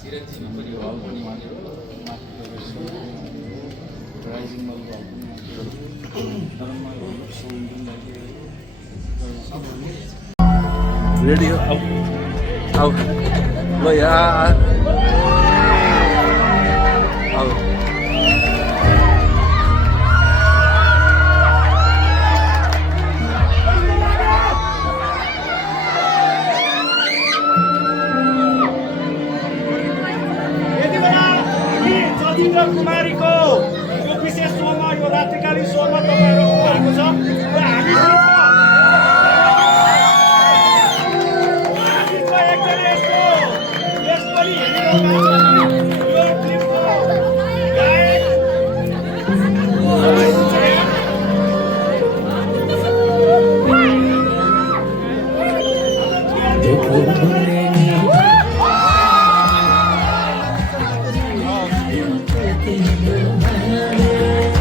चिरञ्जीवी पनि हो रेडी हो अब ल यार अब कुमारीको यो विशेष सोमा यो रात्रिकालीन सोमा तपाईँहरू भएको छ र हामीको एकजना यस्तो यस पनि हेरिरहनु यो फिल्मको गायक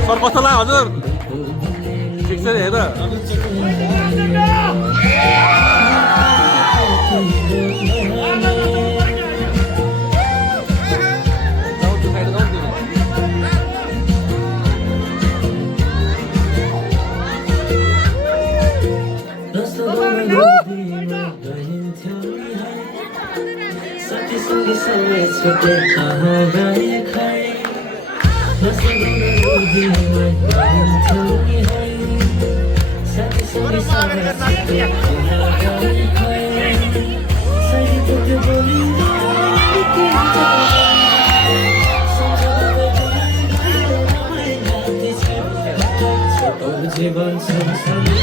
सर कस्तो लाग्यो हजुर ठिक छ नि हेर जीवन संसार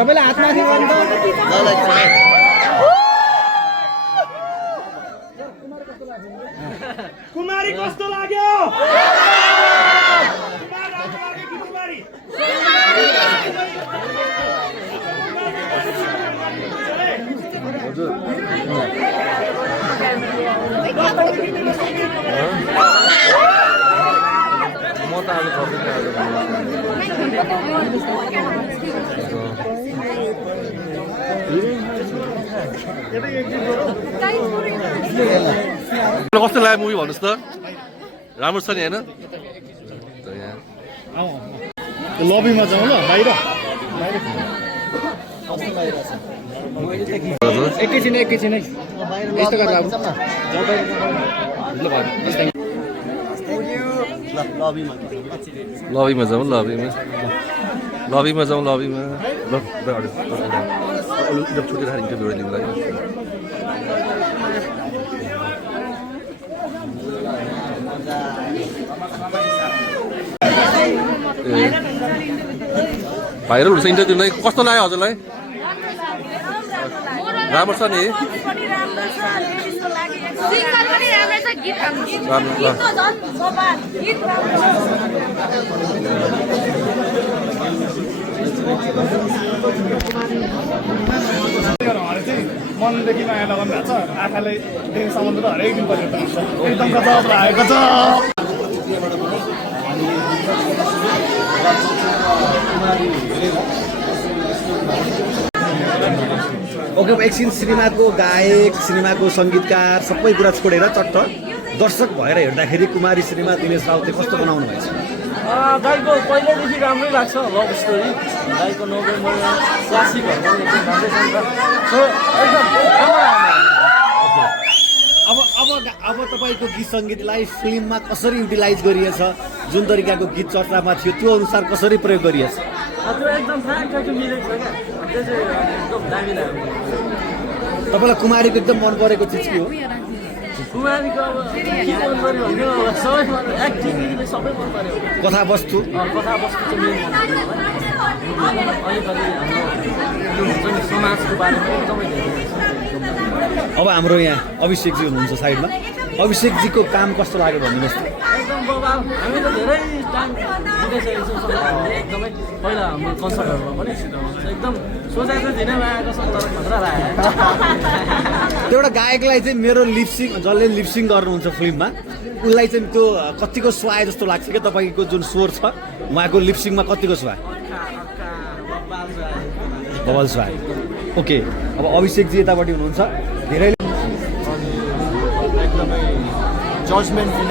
तपाईँले हातमाथि कुमारी कस्तो लाग्यो म त आज कस्तो लाग्यो मुभी भन्नुहोस् त राम्रो छ नि होइन लबीमा जाउँ ल बाहिर एकैछिन है यस्तो गरेर आउनु लबीमा जाउँ लबीमा जाउँ लबीमा ल छुट्टी राखेर इन्टरभ्यू लिनु लागि भाइरल हुन्छ इन्टरभ्यूलाई कस्तो लाग्यो हजुरलाई राम्रो छ नि मनदेखि माया लगाउनु भएको छ आँखाले देख्ने सम्बन्ध त हरेक दिन परिवर्तन हुन्छ एकदम गजब लागेको छ ओके एकछिन सिनेमाको गायक सिनेमाको सङ्गीतकार सबै कुरा छोडेर चट्ट दर्शक भएर हेर्दाखेरि कुमारी सिनेमा दिनेश राउतले कस्तो बनाउनु भएछ दाइको पहिल्यैदेखि राम्रै लाग्छ लभ स्टोरी दाइको नोभेम्बरमा क्लासिकहरू पनि एकदम राम्रै छ सो एकदम अब तपाईँको गीत सङ्गीतलाई फिल्ममा कसरी युटिलाइज गरिएछ जुन तरिकाको गीत चर्चामा थियो त्यो अनुसार कसरी प्रयोग गरिएछ त्यो एकदम ठ्याक्कै मिलेको छ क्या त्यो चाहिँ एकदम दामी लाग्यो तपाईँलाई कुमारीको एकदम मन परेको चिज के हो कुमारीको अब के मन पऱ्यो भने अब सबै मन एक्टिङले सबै मन पऱ्यो कथावस्तु कथावस्तु चाहिँ मेन मन पऱ्यो अलिकति हाम्रो त्यो हुन्छ नि समाजको बारेमा एकदमै धेरै अब हाम्रो यहाँ अभिषेकजी हुनुहुन्छ साइडमा अभिषेकजीको काम कस्तो लाग्यो भनिदिनुहोस् त एकदम बबाल हामी त धेरै टाइम बिताइसकेको छौँ हामीले एकदमै पहिला हाम्रो कन्सर्टहरूमा पनि एकदम सोचाइ चाहिँ धेरै लागेको छ तर खतरा लाग्यो त्यो एउटा गायकलाई चाहिँ मेरो लिपसिङ जसले लिपसिङ गर्नुहुन्छ फिल्ममा उसलाई चाहिँ त्यो कतिको स्वाए जस्तो लाग्छ क्या तपाईँको जुन स्वर छ उहाँको लिपसिङमा कतिको स्वाए बबल स्वाए ओके अब अभिषेकजी यतापट्टि हुनुहुन्छ धेरै एकदमै जजमेन्ट दिन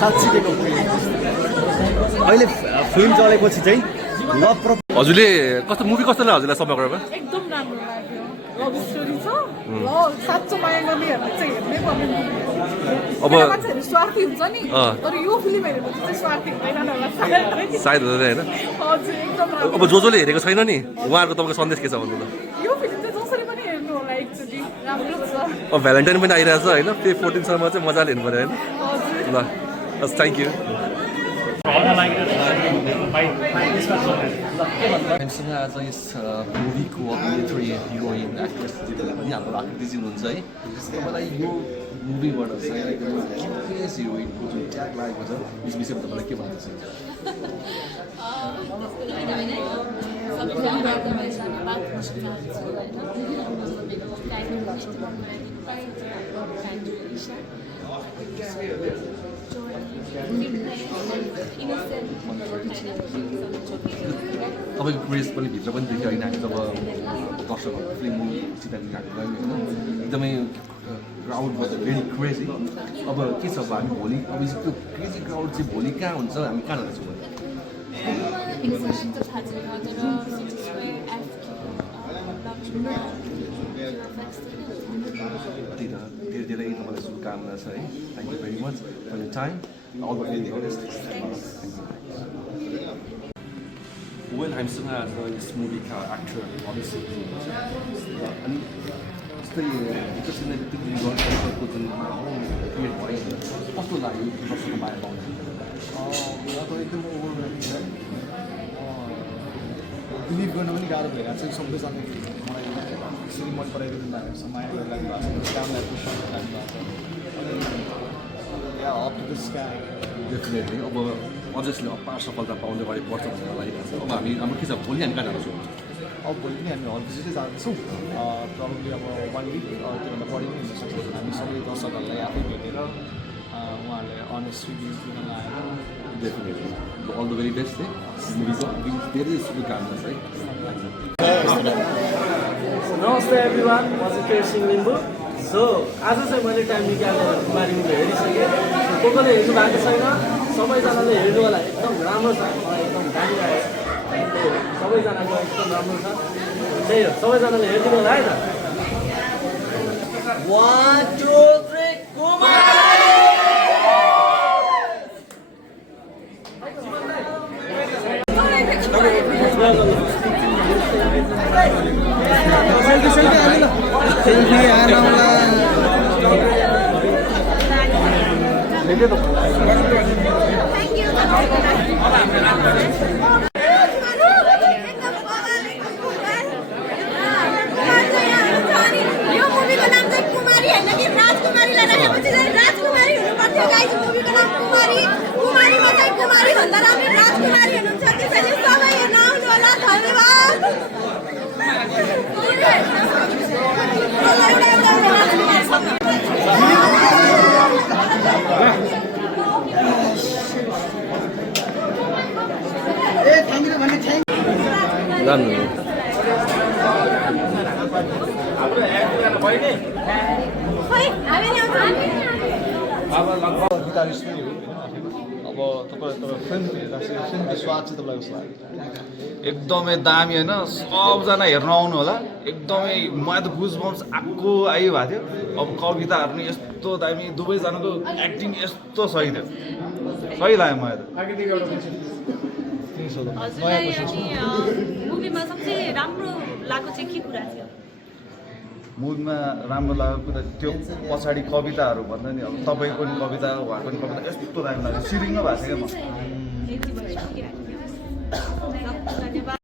साँच्चीको अहिले फिल्म चलेपछि चाहिँ लभ हजुरले कस्तो मुभी कस्तो लाग्यो हजुरलाई समग्रमा एकदम राम्रो लाग्यो लभ स्टोरी छ ल साँचो माया गर्नेहरूले चाहिँ हेर्नै पर्ने अब मान्छेहरू स्वार्थी हुन्छ नि तर यो फिल्म हेरेपछि चाहिँ स्वार्थी हुँदैन होला सायद हुँदैन होइन हजुर एकदम राम्रो अब जसले हेरेको छैन नि उहाँहरूको तपाईँको सन्देश के छ भन्नु त यो फिल्म चाहिँ जसरी पनि हेर्नु होला एकचोटि राम्रो छ अब भ्यालेन्टाइन पनि आइरहेछ होइन पे 14सम्म चाहिँ मजाले हेर्नु पऱ्यो होइन हजुर ल हस् थ्याङ्क यू हामीसँग आज यस मुभीको अभिनेत्री हिरोइन एक्ट्रेस दिदीलाई पनि हाम्रो आकृतिजी हुनुहुन्छ है तपाईँलाई यो मुभीबाट चाहिँ क्युरियस हिरोइनको जुन ट्याग लागेको छ यस विषयमा तपाईँलाई के भन्न चाहन्छ तपाईँको क्रेज पनि भित्र पनि देखियो होइन हामी जब दर्शकहरू फिल्म सिताले गएको गयौँ होइन एकदमै क्राउड वाज भेरी क्रेजी अब के छ अब हामी भोलि अब त्यो क्रेजी क्राउड चाहिँ भोलि कहाँ हुन्छ हामी कहाँ जान्छौँ त्यही त धेरै धेरै तपाईँलाई शुभकामना छ है thank you very much for your time all the very best well हामीसँग आज यस मुभीका एक्टर अभिषेक अनि जस्तै एकैछिन बित्तिकै दर्शकको जुन क्रिएट भयो कस्तो लाग्यो दर्शकको बारे पाउनु अब एकदम ओभरवेलमिङ छ बिलिभ गर्नु पनि गाह्रो भइरहेको छ सबैजना मलाई यसरी मन पराइदिनु भएको छ माया गरिरहेको भएको छ कामलाई एप्रिसिएट गरिरहेको भएको छ या up to the sky definitely अब अभियसली अपार सफलता पाउने गरी पर्छ भन्ने लागिरहेको छ अब हामी हाम्रो के छ भोलि हामी कहाँ जान्छौँ अब भोलि पनि हामी हल भिजिटै जाँदैछौँ प्रब्लली अब 1 विक त्योभन्दा बढी पनि हुनसक्छ हामी सबै दर्शकहरूलाई आफै भेटेर उहाँहरूलाई अनेस्ट रिभ्युज दिन लगाएर definitely all the very best है मुभीको धेरै शुभकामना छ है नमस्ते एभ्रिवान म चाहिँ केयर सिंह लिम्बू सो आज चाहिँ मैले टाइम निकालेर कुमारी मुभी हेरिसकेँ को कोले हेर्नु भएको छैन सबैजनाले हेर्नु होला एकदम राम्रो छ मलाई एकदम दामी लाग्यो सबैजनाको एकदम राम्रो छ त्यही हो सबैजनाले हेरिदिनु होला है त 1 2 3 यो मुभीको नाम चाहिँ कुमारी होइन कि राजकुमारीलाई राखेपछि चाहिँ राजकुमारी हुनुपर्थ्यो गाइस मुभीको नाम कुमारी कुमारीमा चाहिँ कुमारी भन्दा राम्रो राजकुमारी हुनुहुन्छ त्यसैले सबै हेर्न आउनु होला धन्यवाद खोइ हामी नि आउँछ अब लगभग गिटारिस्ट पनि हो होइन आफैमा अब तपाईँ फिल्म हेर्दाखेरि फिल्मको स्वाद चाहिँ तपाईँलाई कस्तो लाग्यो एकदमै दामी होइन सबजना हेर्न आउनु होला एकदमै मलाई त गुज बम्स आएको आइभएको थियो अब कविताहरू पनि यस्तो दामी दुवैजनाको एक्टिङ यस्तो सही थियो सही लाग्यो मलाई त हजुरलाई अनि मुभीमा सबसे राम्रो लागेको चाहिँ के कुरा थियो मुभीमा राम्रो लागेको कुरा त्यो पछाडि कविताहरू भन्दा नि अब तपाईँको नि कविता उहाँको नि कविता यस्तो दामी लाग्यो सिरिङ भएको थियो क्या म धन्यवाद